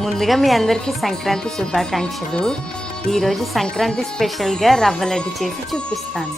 ముందుగా మీ అందరికీ సంక్రాంతి శుభాకాంక్షలు. ఈరోజు సంక్రాంతి స్పెషల్గా రవ్వ లడ్డు చేసి చూపిస్తాను.